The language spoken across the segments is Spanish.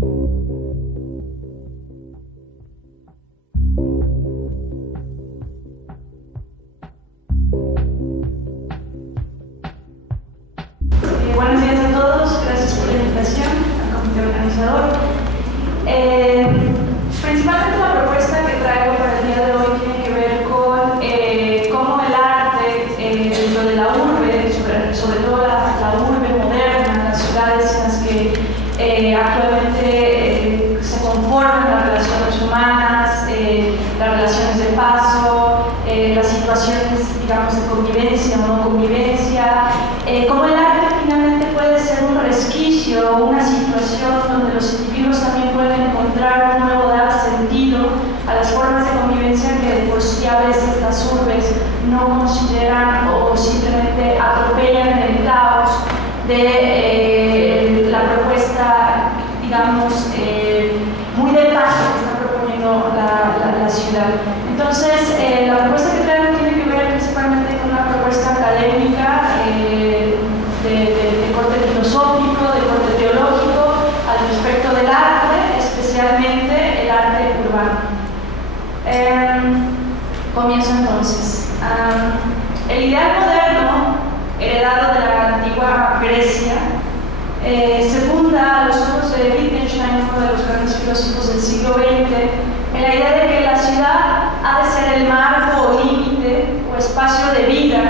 Buenos días a todos, gracias por la invitación al comité organizador. Principalmente la propuesta que traigo para el día de hoy tiene que ver con cómo el arte dentro de la urbe, sobre todo la urbe moderna, las ciudades en las que actualmente se conforman las relaciones humanas, las relaciones de paso, las situaciones, digamos, de convivencia o no convivencia, cómo el arte finalmente puede ser un resquicio, una situación donde los individuos también pueden encontrar un nuevo dar sentido a las formas de convivencia que de por sí a veces las urbes no consideran o simplemente atropellan en el caos de la propuesta, digamos, muy de paso que está proponiendo la ciudad. Entonces, la propuesta que traigo tiene que ver principalmente con una propuesta académica de corte filosófico, de corte teológico, al respecto del arte, especialmente el arte urbano. Comienzo entonces. El ideal moderno, heredado de la antigua Grecia, se funda a los ojos de Wittgenstein, uno de los grandes filósofos del siglo XX, en la idea de que la ciudad ha de ser el marco o límite o espacio de vida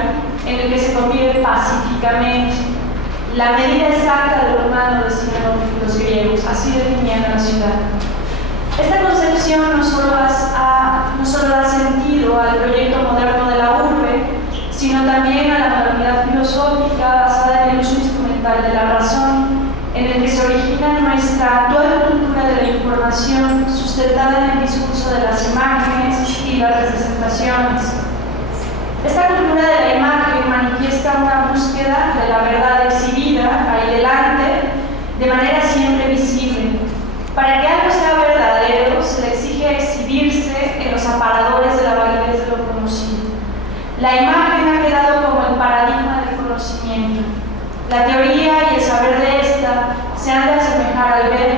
en el que se convive pacíficamente. La medida exacta de lo humano, decían los griegos, así definían a la ciudad. Esta concepción no solo da sentido al proyecto moderno de la urbe, sino también a la modernidad filosófica basada en el uso instrumental de la razón, en el que se origina nuestra actual cultura de la información sustentada en el discurso de las imágenes y las representaciones. Esta cultura de la imagen manifiesta una búsqueda de la verdad exhibida ahí delante de manera siempre visible. Para que algo sea verdadero, se le exige exhibirse en los aparadores de la validez de lo conocido. La imagen ha quedado como el paradigma del conocimiento. La teoría y el saber de esta se han de asemejar al ver.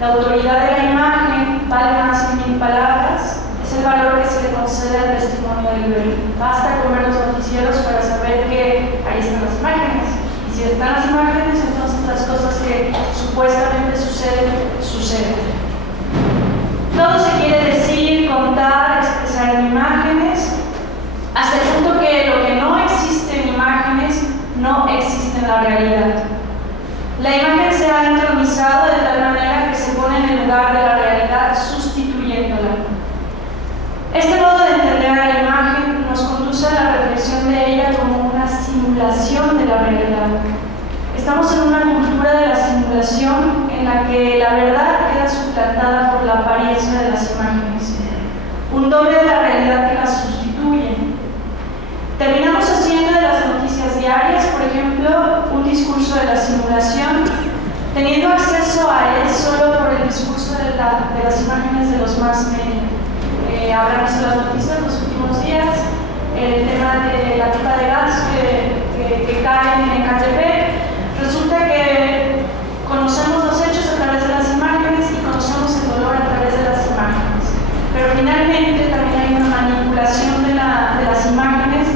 La autoridad de la imagen vale más que 1000 palabras. Es el valor que se le concede al testimonio del ver. Basta con ver los noticieros para saber que ahí están las imágenes. Y si están las imágenes, entonces las cosas que supuestamente suceden. Todo se quiere decir, contar, expresar en imágenes, hasta el punto que lo que no existe en imágenes no existe en la realidad. La imagen se ha entronizado de tal manera que se pone en el lugar de la realidad, sustituyéndola. Este modo de entender a la imagen nos conduce a la reflexión de ella como una simulación de la realidad. Estamos en una cultura de la simulación en la que la verdad queda suplantada por la apariencia de las imágenes, un doble de la realidad que las sustituye. Terminamos haciendo de las noticias diarias, por ejemplo, un discurso de la simulación, teniendo acceso a él solo por el discurso de las imágenes de los mass media. Habrán visto las noticias los últimos días, el tema de la tipa de gas que cae en Ecatepec. Resulta que conocemos los hechos a través de las imágenes y conocemos el dolor a través de las imágenes. Pero finalmente también hay una manipulación de las imágenes,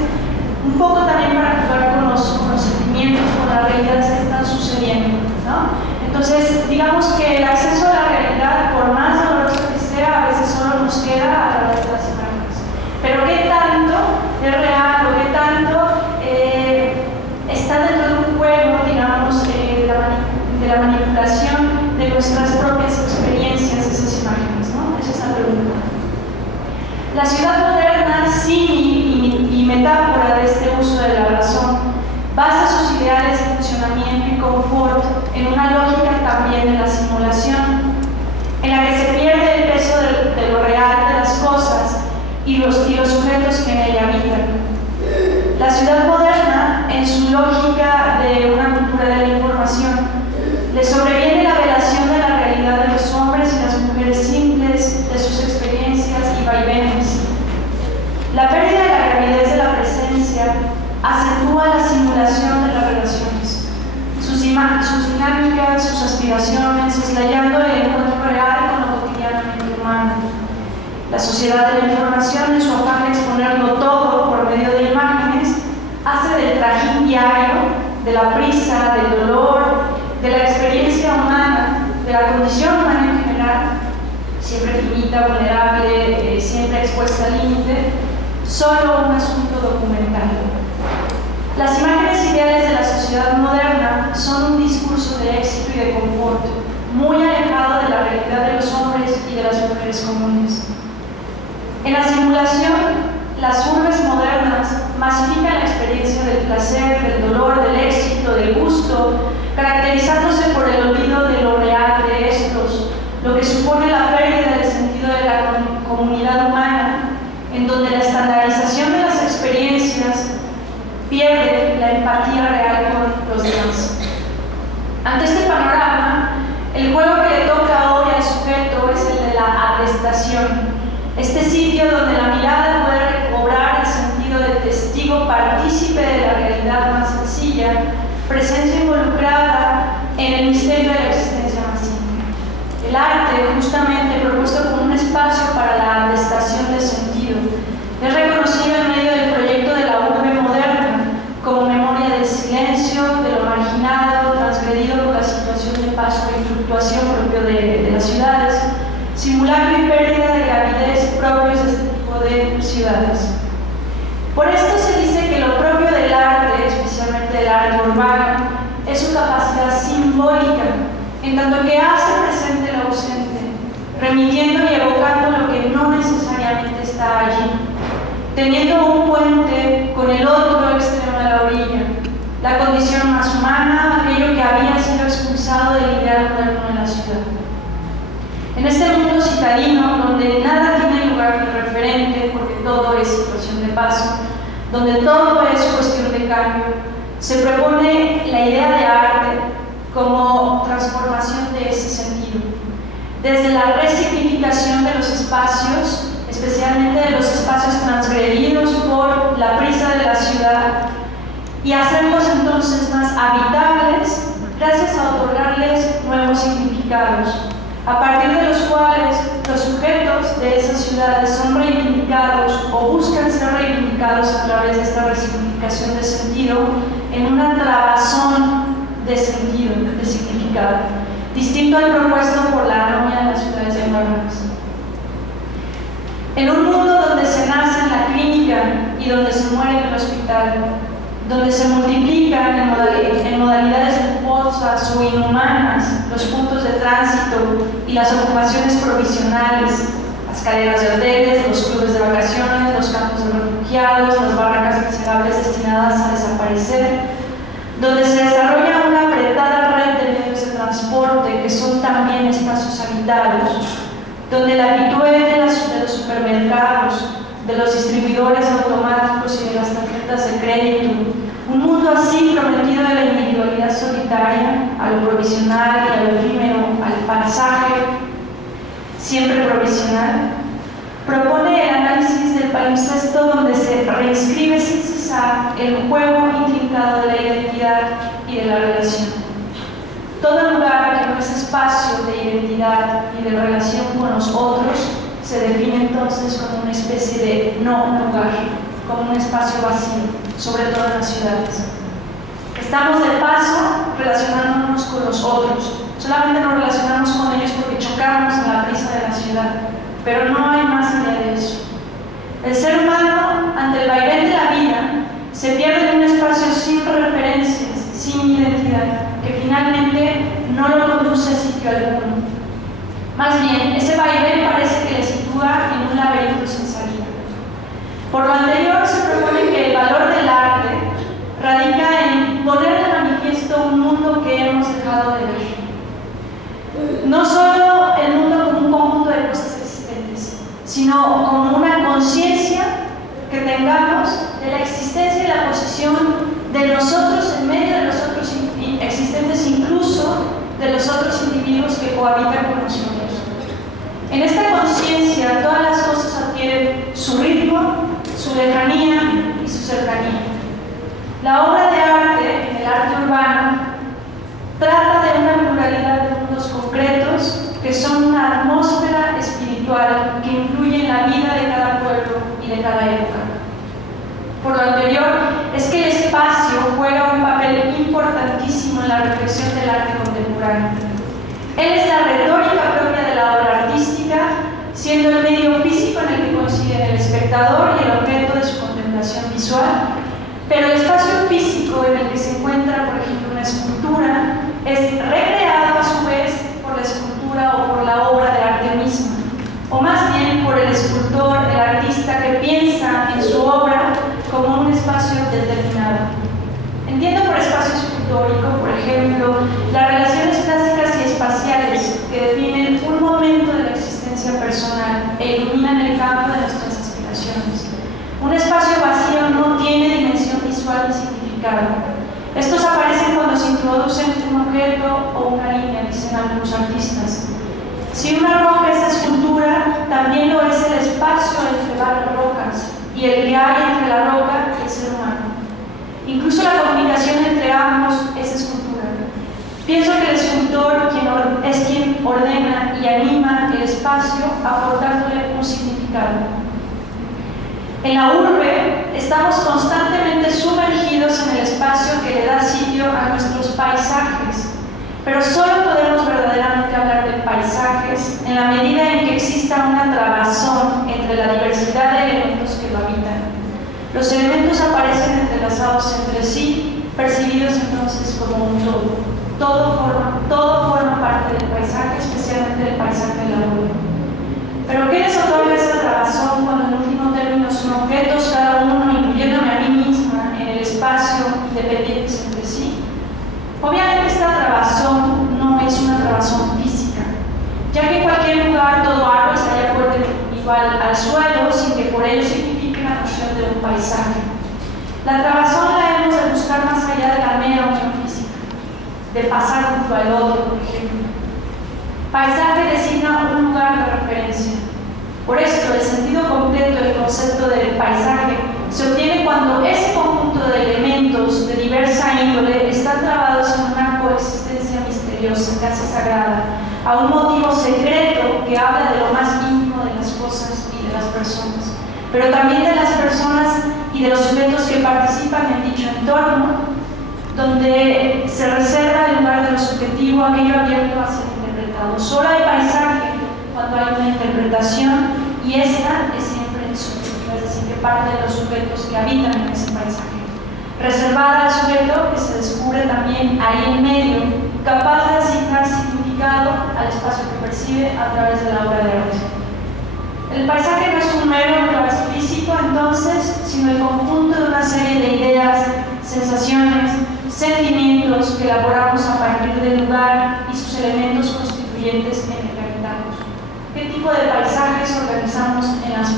un poco también para jugar con los sentimientos, con las realidades que están sucediendo, ¿no? Entonces, digamos que el acceso a la realidad, por más doloroso que sea, a veces solo nos queda a través de las imágenes. Pero ¿qué tanto es real o qué tanto está dentro de un juego, digamos, de la manipulación de nuestras propias experiencias, esas imágenes, ¿no? Esa es la pregunta. La ciudad moderna, símil y metáfora de este uso de la razón, basa sus ideales de funcionamiento y confort en una lógica también de la simulación, en la que se pierde el peso de lo real de las cosas y los sujetos que en ella habitan. La ciudad moderna, en su lógica de una cultura de la información, le sobreviene la velación de la realidad de los hombres y las mujeres simples, de sus experiencias y vaivenes. La pérdida de la rapidez de la presencia acentúa la simulación de las relaciones, sus dinámicas, sus aspiraciones, sociedad de la información, en su afán de exponerlo todo por medio de imágenes, hace del trajín diario, de la prisa, del dolor, de la experiencia humana, de la condición humana en general, siempre finita, vulnerable, siempre expuesta al límite, solo un asunto documental. Las imágenes ideales de la sociedad moderna son un discurso de éxito y de confort, muy alejado de la realidad de los hombres y de las mujeres comunes. En la simulación, las urbes modernas masifican la experiencia del placer, del dolor, del éxito, del gusto, caracterizándose por el olvido de lo real de estos, lo que supone la pérdida del sentido de la comunidad humana, en donde la estandarización de las experiencias pierde la empatía real con los demás. Ante este panorama, el juego que le toca hoy al sujeto es el de la atestación, este sitio donde la mirada puede recobrar el sentido de testigo partícipe de la realidad más sencilla, presencia involucrada en el misterio de la existencia más simple. El arte, justamente propuesto como un espacio para la atestación de sentido, es reconocido en medio del proyecto de la urbe moderna como memoria del silencio, de lo marginado, transgredido por la situación de paso y fluctuación propio de las ciudades, simulacro y pérdida de gravidez propios de este tipo de ciudades. Por esto se dice que lo propio del arte, especialmente del arte urbano, es su capacidad simbólica, en tanto que hace presente lo ausente, remitiendo y evocando lo que no necesariamente está allí, teniendo un puente con el otro extremo de la orilla, la condición más humana, aquello que había sido expulsado del ideal moderno de la ciudad. En este mundo citadino, donde nada tiene lugar de referente, porque todo es situación de paso, donde todo es cuestión de cambio, se propone la idea de arte como transformación de ese sentido. Desde la resignificación de los espacios, especialmente de los espacios transgredidos por la prisa de la ciudad, y hacerlos entonces más habitables gracias a otorgarles nuevos significados, a partir de los cuales los sujetos de esas ciudades son reivindicados o buscan ser reivindicados a través de esta resignificación de sentido en una trabazón de sentido, de significado, distinto al propuesto por la anomia de las ciudades modernas. En un mundo donde se nace en la clínica y donde se muere en el hospital, donde se multiplican en modalidades lujosas o inhumanas los puntos de tránsito y las ocupaciones provisionales, las cadenas de hoteles, los clubes de vacaciones, los campos de refugiados, las barracas miserables destinadas a desaparecer, donde se desarrolla una apretada red de medios de transporte que son también espacios habitados, donde la habitué de los supermercados, de los distribuidores automáticos y de las tarjetas de crédito, un mundo así prometido de la individualidad solitaria, a lo provisional y a lo efímero, al paisaje, siempre provisional, propone el análisis del palimpsesto donde se reinscribe sin cesar el juego intrincado de la identidad y de la relación. Todo lugar que no es espacio de identidad y de relación con los otros se define entonces como una especie de no lugar, como un espacio vacío, sobre todo en las ciudades. Estamos de paso relacionándonos con los otros, solamente nos relacionamos con ellos porque chocamos en la prisa de la ciudad, pero no hay más allá de eso. El ser humano, ante el vaivén de la vida, se pierde en un espacio sin referencias, sin identidad, que finalmente no lo conduce a sitio alguno. Más bien, ese vaivén parece que le sitúa en un laberinto sin salida. Por lo anterior, se propone que el valor del arte radica en poner de manifiesto un mundo que hemos dejado de ver. No solo el mundo como un conjunto de cosas existentes, sino como una conciencia que tengamos de la existencia y la posición de nosotros en medio de los otros existentes, incluso de los otros individuos que cohabitan con nosotros. En esta conciencia, todas las cosas adquieren su ritmo, su lejanía y su cercanía. La obra de arte, en el arte urbano, trata de una pluralidad de mundos concretos que son una atmósfera espiritual que influye en la vida contemporáneo. Él es la retórica propia de la obra artística, siendo el medio físico en el que coinciden el espectador y el objeto de su contemplación visual, pero el espacio físico en el que se encuentra, por ejemplo, una escultura, es recreado a su vez por la escultura o por la obra de arte misma, o más bien por el escultor, el artista que piensa en su obra como un espacio determinado. Entiendo por espacio escultórico, por ejemplo, las relaciones clásicas y espaciales que definen un momento de la existencia personal e iluminan el campo de nuestras aspiraciones. Un espacio vacío no tiene dimensión visual ni significado. Estos aparecen cuando se introducen un objeto o una línea, dicen algunos artistas. Si una roca es escultura, también lo es el espacio entre varias rocas y el que hay entre la roca y el ser humano. Incluso la comunicación entre ambos es escultura. Pienso que el escultor es quien ordena y anima el espacio aportándole un significado. En la urbe estamos constantemente sumergidos en el espacio que le da sitio a nuestros paisajes, pero solo podemos verdaderamente hablar de paisajes en la medida en que exista una trabazón entre la diversidad de elementos que lo habitan. Los elementos aparecen entrelazados entre sí, percibidos entonces como un todo. Todo forma parte del paisaje, especialmente el paisaje de la urbe. Pero ¿qué les otorga esa trabazón cuando en último término son objetos cada uno, incluyéndome a mí misma, en el espacio, dependientes entre sí? Obviamente esta trabazón no es una trabazón física, ya que en cualquier lugar todo árbol se halla igual al suelo sin que por ello signifique la noción de un paisaje. La trabazón la hemos de buscar más allá de la mera unión física, de pasar junto al otro, por ejemplo. Paisaje designa un lugar de referencia. Por esto, el sentido completo del concepto de paisaje se obtiene cuando ese conjunto de elementos de diversa índole están trabados en una coexistencia misteriosa, casi sagrada, a un motivo secreto que habla de lo más íntimo de las cosas y de las personas, pero también de las personas y de los sujetos que participan en dicho entorno, donde se reserva el lugar de lo subjetivo, aquello abierto a ser interpretado. Solo hay paisaje cuando hay una interpretación, y esta es siempre subjetiva, es decir, que parte de los sujetos que habitan en ese paisaje. Reservada al sujeto que se descubre también ahí en medio, capaz de asignar significado al espacio que percibe a través de la obra de arte. El paisaje no es un mero lugar físico, entonces, sino el conjunto de una serie de ideas, sensaciones, sentimientos que elaboramos a partir del lugar y sus elementos constituyentes en el que habitamos. ¿Qué tipo de paisajes organizamos en las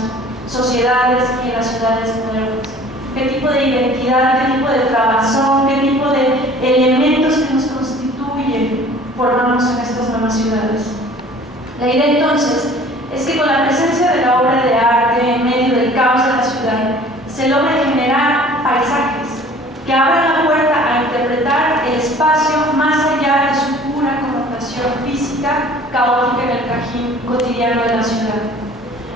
sociedades y en las ciudades modernas? ¿Qué tipo de identidad, qué tipo de trabazón, qué tipo de elementos que nos constituyen formamos en estas nuevas ciudades? La idea entonces es que con la presencia de la obra de arte en medio del caos de la ciudad se logra generar paisajes que abran la puerta a interpretar el espacio más allá de su pura connotación física, caótica en el trajín cotidiano de la ciudad.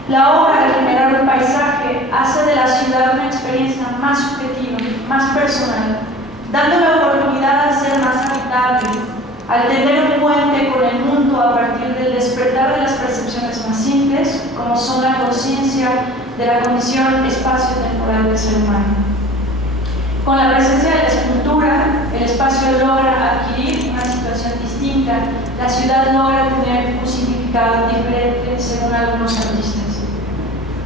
La obra de generar un paisaje hace de la ciudad una experiencia más subjetiva, más personal, dando la oportunidad de ser más habitable, al tender un puente con el mundo a partir del despertar de las percepciones más simples, como son la conciencia de la condición espacio-temporal del ser humano. Con la presencia de la escultura, el espacio logra adquirir una situación distinta, la ciudad logra tener un significado diferente según algunos artistas.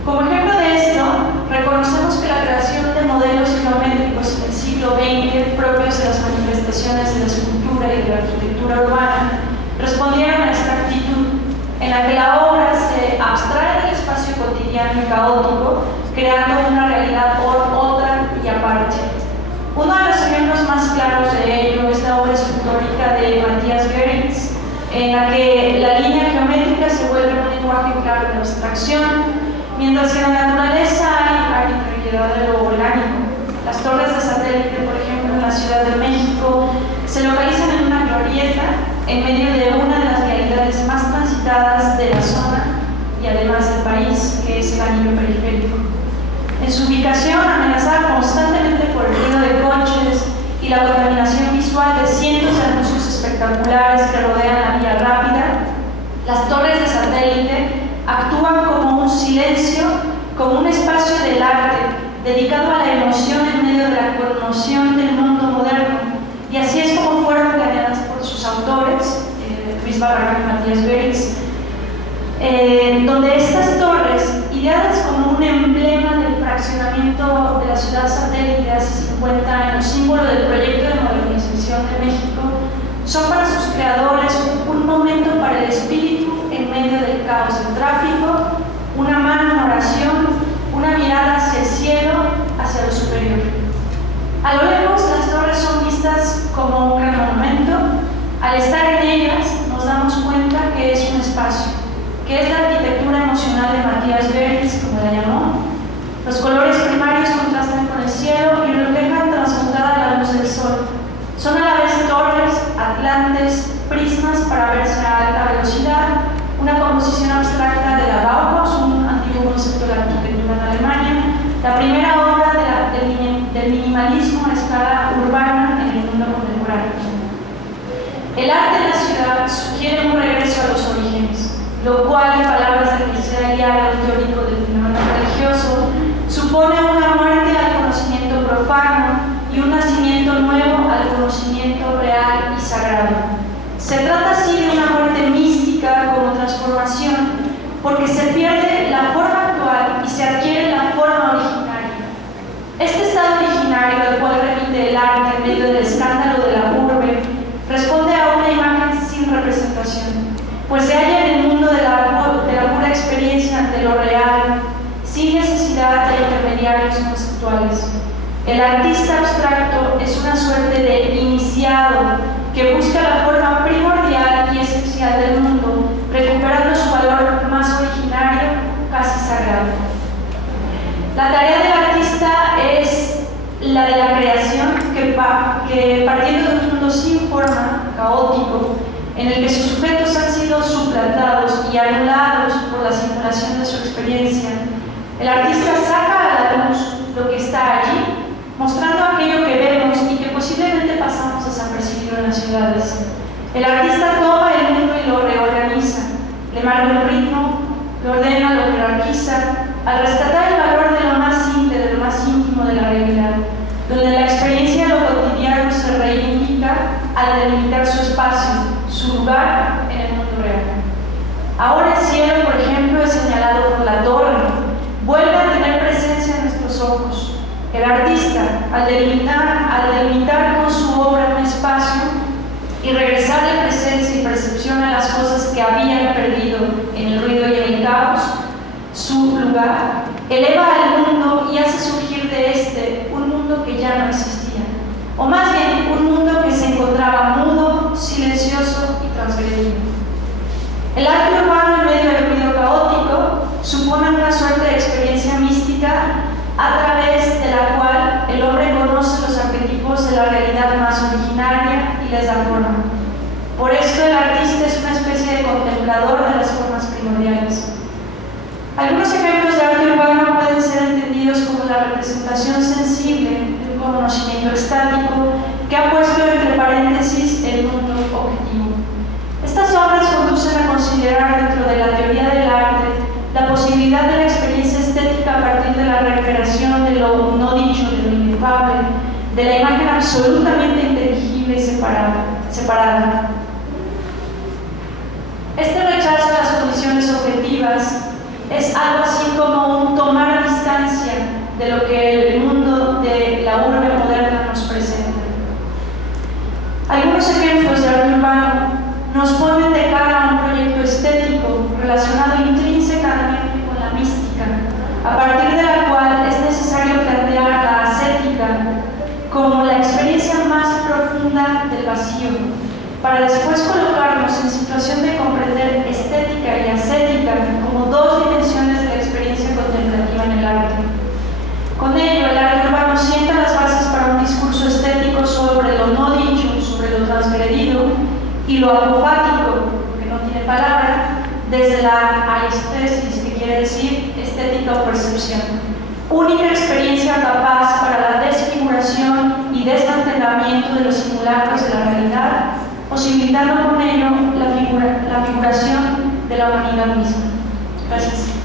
Como ejemplo de esto, reconocemos que la creación de modelos geométricos en el siglo XX, propios de las manifestaciones de la escultura y de la arquitectura urbana, respondieron a esta actitud en la que la obra se abstrae del espacio cotidiano y caótico, creando una realidad otra y aparte. Uno de los ejemplos más claros de ello es la obra escultórica de Matthias Goeritz, en la que la línea geométrica se vuelve un lenguaje claro de abstracción, mientras que en la naturaleza hay arbitrariedad de lo orgánico. Las torres de satélite, por ejemplo, en la Ciudad de México, se localizan en una glorieta en medio de una de las realidades más transitadas de la zona y además del país, que es el anillo periférico. En su ubicación, amenazada constantemente por el ruido de coches y la contaminación visual de cientos de anuncios espectaculares que rodean la Vía Rápida, las torres de satélite actúan como un silencio, como un espacio del arte dedicado a la emoción en medio de la conmoción del mundo moderno. Y así es como fueron planeadas por sus autores, Luis Barragán y Matías Beris, donde estas torres, ideadas como un emblema del fraccionamiento de la ciudad satélite hace 50 años, símbolo del proyecto de modernización de México, son para sus creadores un momento para el espíritu en medio del caos del tráfico, una mano en oración, una mirada hacia el cielo, hacia lo superior. A lo lejos, las torres son vistas como un gran monumento. Al estar en ellas, nos damos cuenta que es un espacio, que es la arquitectura emocional de Matías Beris, como la llamó. Los colores primarios contrastan con el cielo y reflejan transmutada la luz del sol. Son a la vez torres, atlantes, prismas para verse a alta velocidad, una composición abstracta de la Bauhaus, un antiguo concepto de la arquitectura en Alemania, la primera obra del minimalismo a escala urbana en el mundo contemporáneo. El arte de la ciudad sugiere un regreso a los orígenes, lo cual, en palabras de Mircea Eliade, el teórico del fenómeno religioso, supone una muerte al conocimiento profano y un nacimiento nuevo al conocimiento real y sagrado. Se trata así de una muerte mística como transformación, porque se pierde la forma actual y se adquiere la forma originaria. Este estado originario al cual remite el arte en medio del escándalo de la urbe responde a una imagen sin representación, pues se halla en el mundo de la pura experiencia ante lo real, sin necesidad de intermediarios conceptuales. El artista abstracto es una suerte de iniciado que busca la forma primordial y esencial del mundo, recuperando su valor más originario, casi sagrado. La tarea del artista es la de la creación que partiendo de un mundo sin forma, caótico, en el que sus sujetos han sido suplantados y anulados por la simulación de su experiencia, el artista saca a la luz lo que está allí, mostrando aquello que vemos y que posiblemente pasamos desapercibido en las ciudades. El artista toma el mundo y lo reorganiza, le marca un ritmo, lo ordena, lo jerarquiza, al rescatar el valor de lo más simple, de lo más íntimo de la realidad, donde la experiencia de lo cotidiano se reivindica al delimitar su espacio, su lugar en el mundo real. Ahora el cielo, por ejemplo, es señalado por la torre, vuelve a tener presencia en nuestros ojos. El artista, al delimitar con su obra un espacio y regresar de presencia y percepción a las cosas que habían perdido en el ruido y en el caos, su lugar, eleva al mundo y hace surgir de este un mundo que ya no existía, o más bien un mundo que se encontraba mudo, silencioso y transgredido. El arte urbano en medio del ruido caótico supone una suerte de experiencia mística a través de la cual el hombre conoce los arquetipos de la realidad más originaria y les da forma. Por esto el artista es una especie de contemplador de las formas primordiales. Algunos ejemplos de arte urbano pueden ser entendidos como la representación sensible de un conocimiento estático que ha puesto entre paréntesis el mundo objetivo. Estas obras conducen a considerar dentro de la teoría del arte la posibilidad de la experiencia estética a partir de la recreación de lo no dicho, de lo inefable, de la imagen absolutamente inteligible y separada. Este rechazo a las condiciones objetivas es algo así como un tomar distancia de lo que el mundo de la urbe moderna nos presenta. Algunos ejemplos de arte urbano nos ponen de cara a un proyecto estético relacionado intrínsecamente con la mística, a partir de la cual es necesario plantear la ascética como la experiencia más profunda del vacío, para después colocarnos en situación de comprender estética y ascética como dos dimensiones de la experiencia contemplativa en el arte. Con ello, el arte urbano sienta las bases para un discurso estético sobre lo no dicho, sobre lo transgredido, y lo apofático, que no tiene palabra, desde la aiestesis, que quiere decir estética o percepción. Única experiencia capaz para la desfiguración y desmantelamiento de los simulacros de la realidad, posibilitando con ello la figuración de la humanidad misma. Gracias.